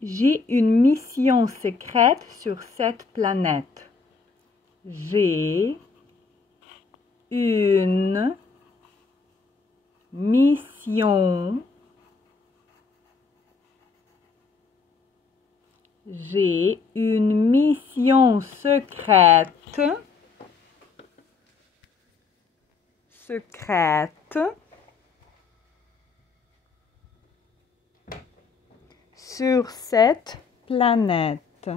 J'ai une mission secrète sur cette planète. J'ai une mission. J'ai une mission secrète. Sur cette planète.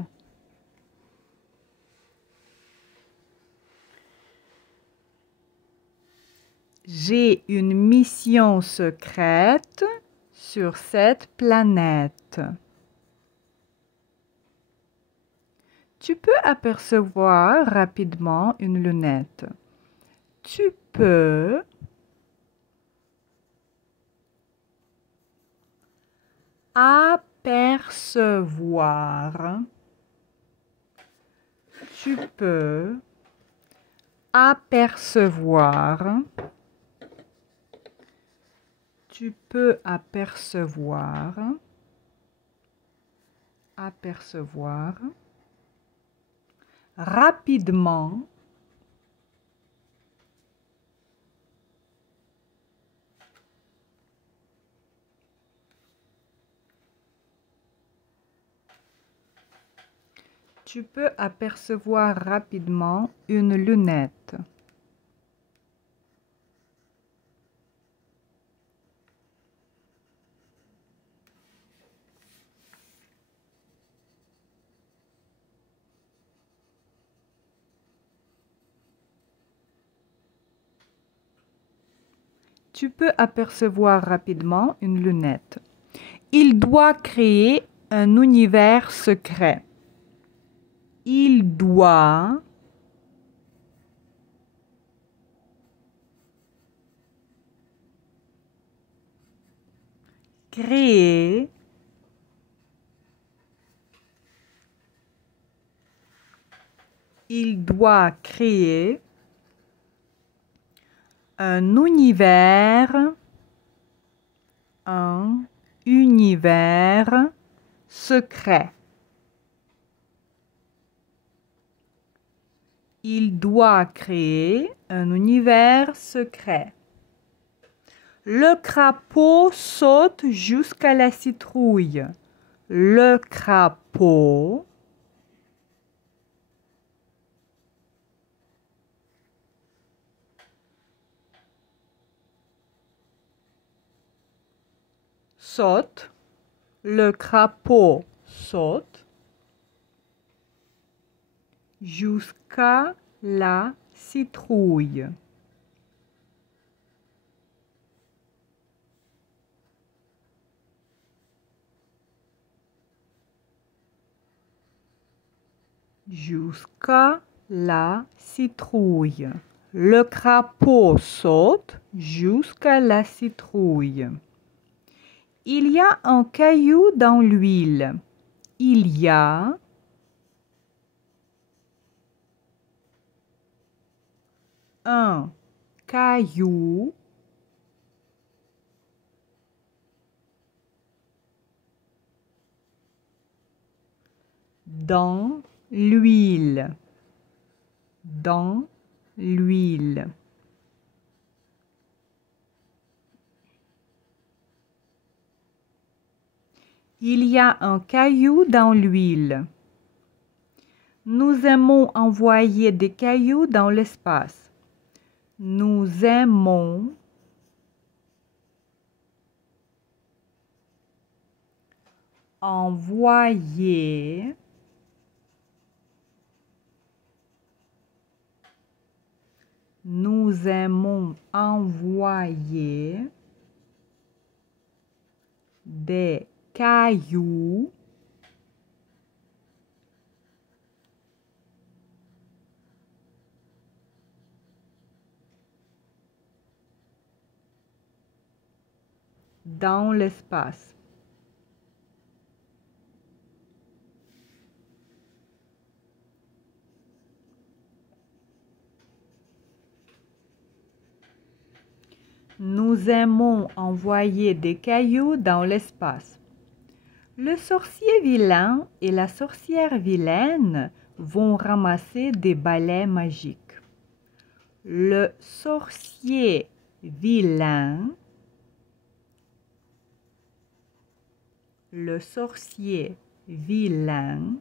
J'ai une mission secrète sur cette planète. Tu peux apercevoir rapidement une lunette. Tu peux apercevoir. Tu peux apercevoir. Tu peux apercevoir. Apercevoir. Rapidement. Tu peux apercevoir rapidement une lunette. Tu peux apercevoir rapidement une lunette. Il doit créer un univers secret. Il doit créer un univers secret. Il doit créer un univers secret. Le crapaud saute jusqu'à la citrouille. Le crapaud saute. Le crapaud saute jusqu'à la citrouille. Jusqu'à la citrouille. Le crapaud saute jusqu'à la citrouille. Il y a un caillou dans l'huile. Il y a un caillou dans l'huile. Dans l'huile. Il y a un caillou dans l'huile. Nous aimons envoyer des cailloux dans l'espace. Nous aimons envoyer des cailloux dans l'espace. Nous aimons envoyer des cailloux dans l'espace. Le sorcier vilain et la sorcière vilaine vont ramasser des balais magiques. Le sorcier vilain, le sorcier vilain,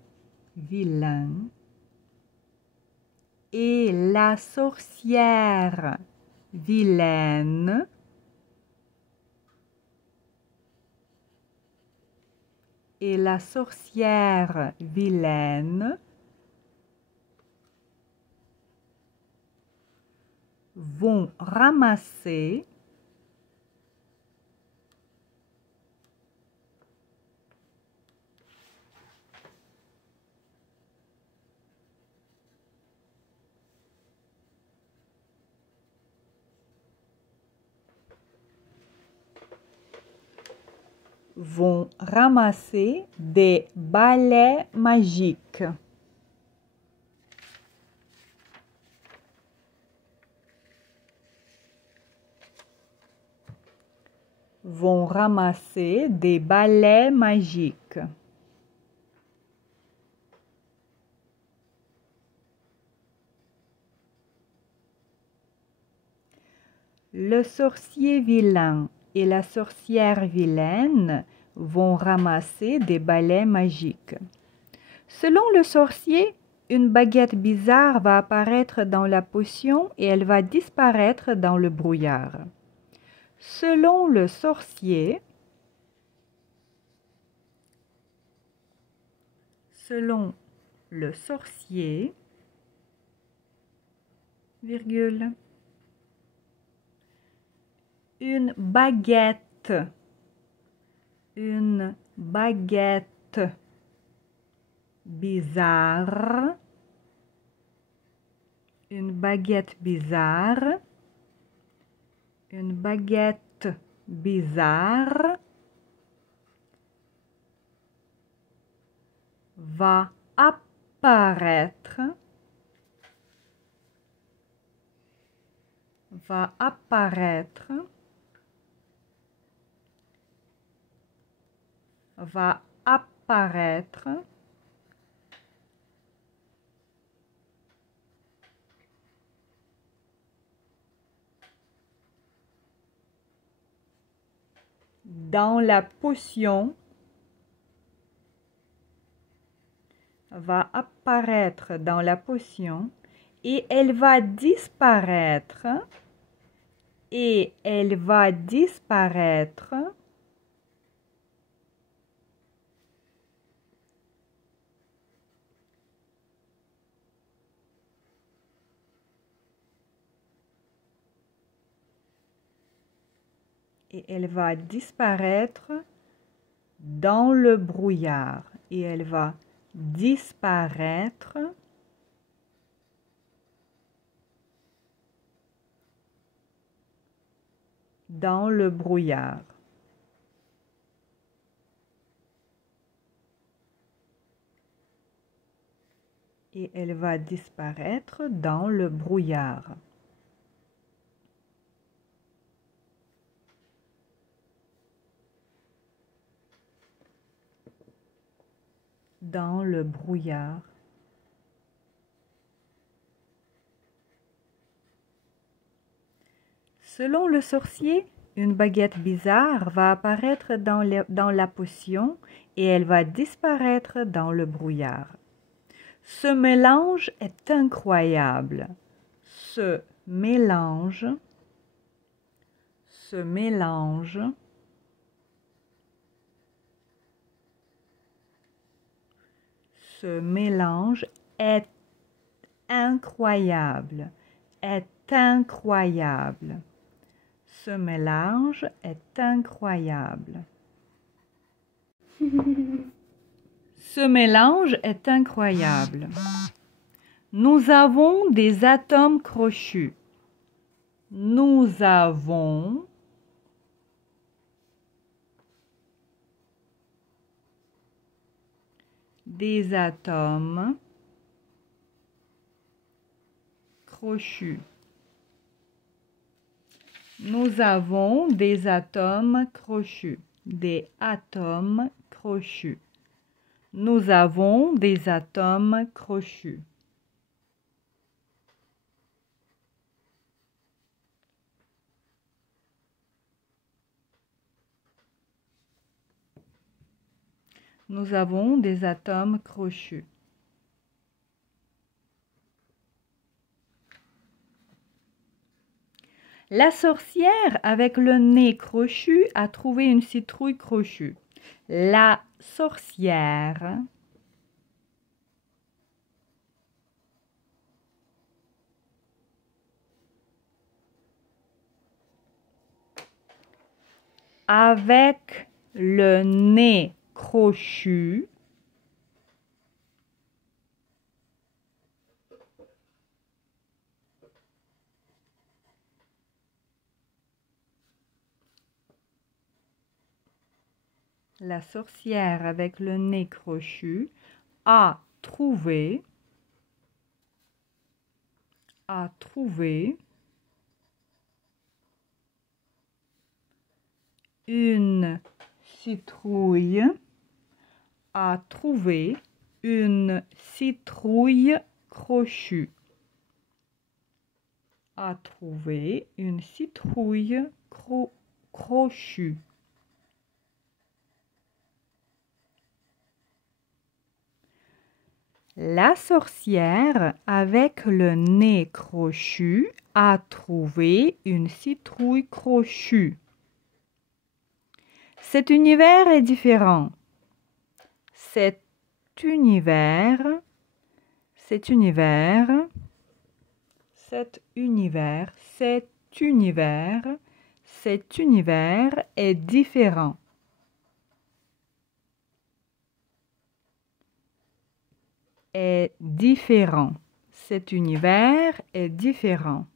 et la sorcière vilaine vont ramasser des balais magiques. Vont ramasser des balais magiques. Le sorcier vilain et la sorcière vilaine vont ramasser des balais magiques. Selon le sorcier, une baguette bizarre va apparaître dans la potion et elle va disparaître dans le brouillard. Selon le sorcier, virgule, une baguette bizarre, va apparaître dans la potion, et elle va disparaître dans le brouillard. Et elle va disparaître dans le brouillard. Dans le brouillard. Selon le sorcier, une baguette bizarre va apparaître dans la potion et elle va disparaître dans le brouillard. Ce mélange est incroyable. Ce mélange est incroyable. Ce mélange est incroyable. Ce mélange est incroyable. Nous avons des atomes crochus. Nous avons des atomes crochus. Nous avons des atomes crochus. des atomes crochus. Nous avons des atomes crochus. Nous avons des atomes crochus. La sorcière avec le nez crochu a trouvé une citrouille crochue. La sorcière avec le nez crochu La sorcière avec le nez crochu a trouvé une citrouille, a trouvé une citrouille crochue, a trouvé une citrouille crochue. La sorcière avec le nez crochu a trouvé une citrouille crochue. Cet univers est différent. Cet univers est différent. Est différent. Cet univers est différent.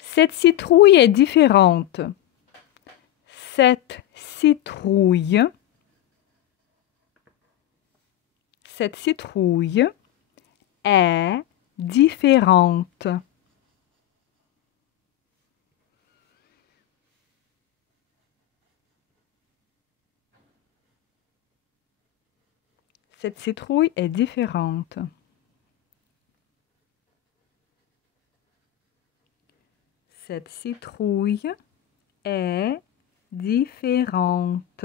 Cette citrouille est différente. Cette citrouille est différente. Cette citrouille est différente. Cette citrouille est différente.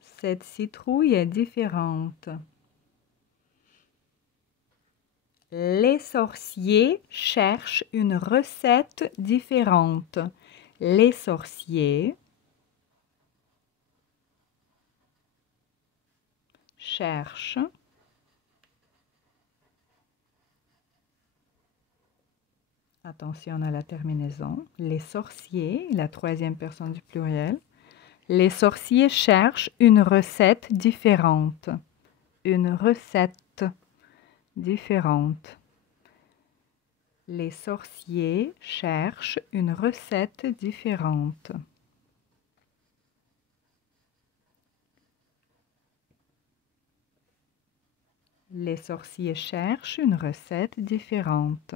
Cette citrouille est différente. Les sorciers cherchent une recette différente. Les sorciers cherchent attention à la terminaison. Les sorciers, la troisième personne du pluriel. Les sorciers cherchent une recette différente. Une recette différente. Les sorciers cherchent une recette différente. Les sorciers cherchent une recette différente.